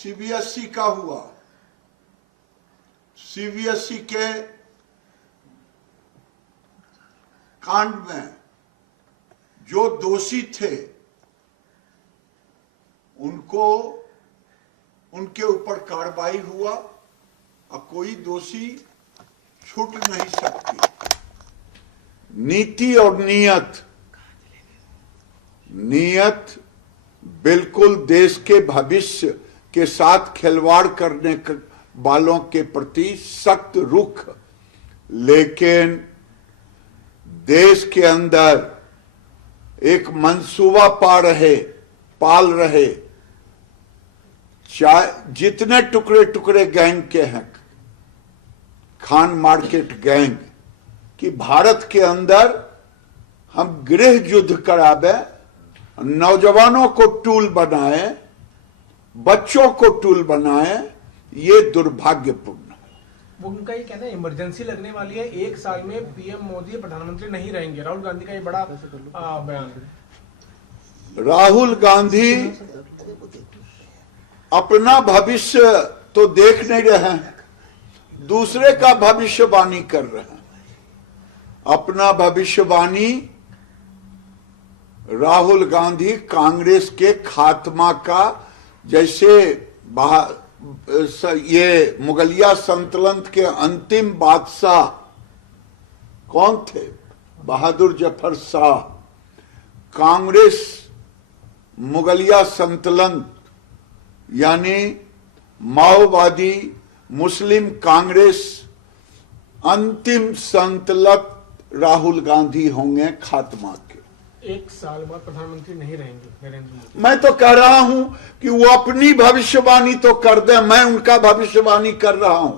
CBSE का हुआ। CBSE के कांड में जो दोषी थे उनको उनके ऊपर कार्रवाई हुआ और कोई दोषी छूट नहीं सकती। नीति और नियत बिल्कुल देश के भविष्य के साथ खिलवाड़ करने वालों के प्रति सख्त रुख, लेकिन देश के अंदर एक मंसूबा पाल रहे जितने टुकड़े टुकड़े गैंग के हैं, खान मार्केट गैंग, कि भारत के अंदर हम गृह युद्ध करावे, नौजवानों को टूल बनाए, बच्चों को टूल बनाए, ये दुर्भाग्यपूर्ण है। वो उनका ये कहना है इमरजेंसी लगने वाली है, 1 साल में पीएम मोदी प्रधानमंत्री नहीं रहेंगे। राहुल गांधी का ये बड़ा बयान है। राहुल गांधी अपना भविष्य तो देख नहीं रहे हैं, दूसरे का भविष्यवाणी कर रहे हैं। अपना भविष्यवाणी राहुल गांधी कांग्रेस के खात्मा का, जैसे ये मुगलिया सल्तनत के अंतिम बादशाह कौन थे? बहादुर जफर शाह। कांग्रेस मुगलिया सल्तनत यानी माओवादी मुस्लिम कांग्रेस अंतिम सल्तनत राहुल गांधी होंगे खात्मा के। 1 साल बाद प्रधानमंत्री नहीं रहेंगे नरेंद्र मोदी। मैं तो कह रहा हूं कि वो अपनी भविष्यवाणी तो कर दे, मैं उनका भविष्यवाणी कर रहा हूं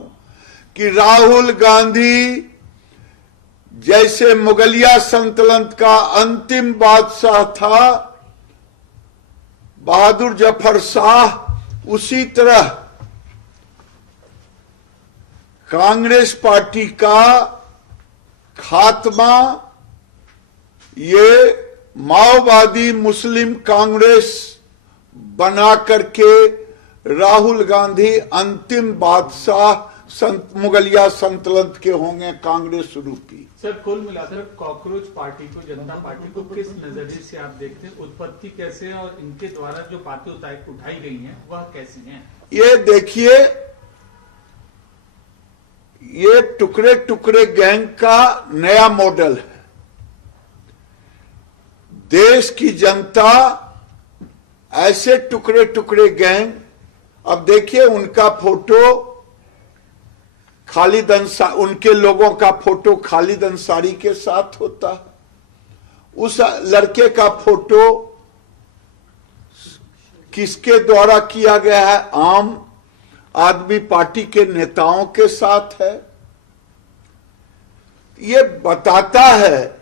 कि राहुल गांधी जैसे मुगलिया सल्तनत का अंतिम बादशाह था बहादुर जफर शाह, उसी तरह कांग्रेस पार्टी का खात्मा ये माओवादी मुस्लिम कांग्रेस बना करके राहुल गांधी अंतिम बादशाह मुगलिया सल्तनत के होंगे कांग्रेस रूपी। सर, कुल मिलाकर कॉकरोच पार्टी को, जनता पार्टी को किस नजरिए से आप देखते हैं? उत्पत्ति कैसे है और इनके द्वारा जो बातें उठाई गई हैं वह कैसी हैं? ये देखिए, ये टुकड़े टुकड़े गैंग का नया मॉडल है। देश की जनता ऐसे टुकड़े टुकड़े गैंग, अब देखिए उनका फोटो खालिद अंसारी, उनके लोगों का फोटो खालिद अंसारी के साथ होता है। उस लड़के का फोटो किसके द्वारा किया गया है? आम आदमी पार्टी के नेताओं के साथ है। ये बताता है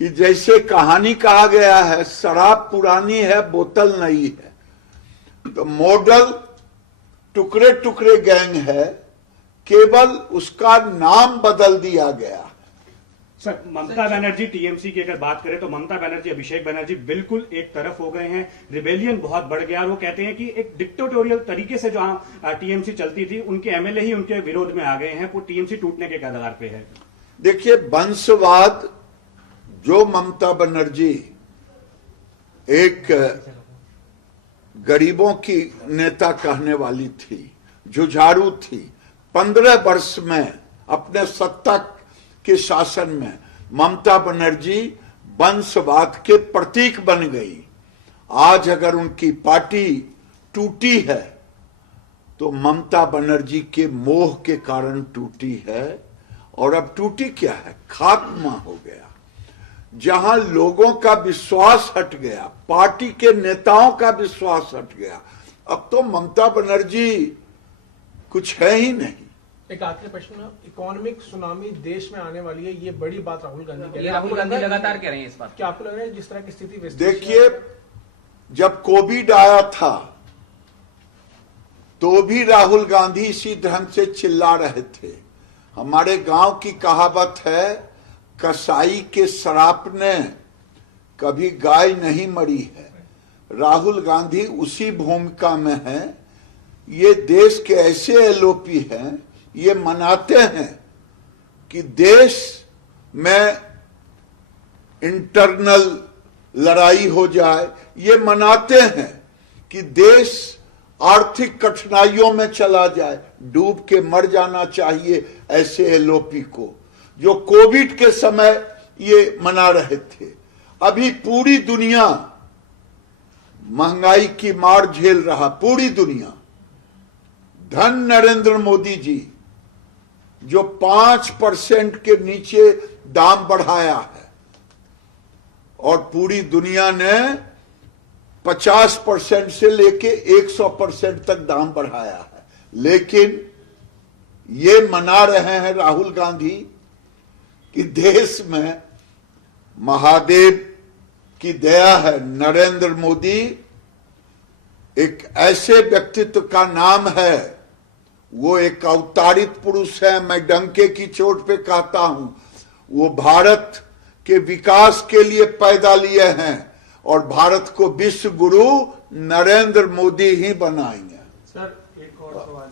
कि जैसे कहानी कहा गया है, शराब पुरानी है बोतल नई है, तो मॉडल टुकड़े टुकड़े गैंग है, केवल उसका नाम बदल दिया गया। सर, ममता बनर्जी टीएमसी की अगर बात करें तो ममता बनर्जी, अभिषेक बनर्जी बिल्कुल एक तरफ हो गए हैं। रिबेलियन बहुत बढ़ गया और वो कहते हैं कि एक डिक्टेटोरियल तरीके से जो टीएमसी चलती थी, उनके एमएलए ही उनके विरोध में आ गए हैं। वो टीएमसी टूटने के कगार पे है। देखिए, वंशवाद जो ममता बनर्जी एक गरीबों की नेता कहने वाली थी, जुझारू थी, 15 वर्ष में अपने सत्ता के शासन में ममता बनर्जी वंशवाद के प्रतीक बन गई। आज अगर उनकी पार्टी टूटी है तो ममता बनर्जी के मोह के कारण टूटी है। और अब टूटी क्या है? खात्मा हो गया। जहां लोगों का विश्वास हट गया, पार्टी के नेताओं का विश्वास हट गया, अब तो ममता बनर्जी कुछ है ही नहीं। एक आखिरी प्रश्न, इकोनॉमिक सुनामी देश में आने वाली है, ये बड़ी बात राहुल गांधी कह रहे हैं। राहुल गांधी लगातार कह रहे हैं इस बात। क्या आपको लग रहा है जिस तरह की स्थिति? देखिए, जब कोविड आया था तो भी राहुल गांधी इसी ढंग से चिल्ला रहे थे। हमारे गांव की कहावत है, कसाई के श्राप ने कभी गाय नहीं मरी है। राहुल गांधी उसी भूमिका में है। ये देश के ऐसे एलओपी हैं, ये मनाते हैं कि देश में इंटरनल लड़ाई हो जाए, ये मनाते हैं कि देश आर्थिक कठिनाइयों में चला जाए, डूब के मर जाना चाहिए ऐसे एलओपी को, जो कोविड के समय ये मना रहे थे। अभी पूरी दुनिया महंगाई की मार झेल रहा, पूरी दुनिया। धन नरेंद्र मोदी जी जो 5% के नीचे दाम बढ़ाया है, और पूरी दुनिया ने 50% से लेके 100% तक दाम बढ़ाया है। लेकिन ये मना रहे हैं राहुल गांधी कि देश में महादेव की दया है, नरेंद्र मोदी एक ऐसे व्यक्तित्व का नाम है, वो एक अवतारित पुरुष है। मैं डंके की चोट पे कहता हूं, वो भारत के विकास के लिए पैदा लिए हैं और भारत को विश्व गुरु नरेंद्र मोदी ही बनाएंगे। सर एक और सवाल।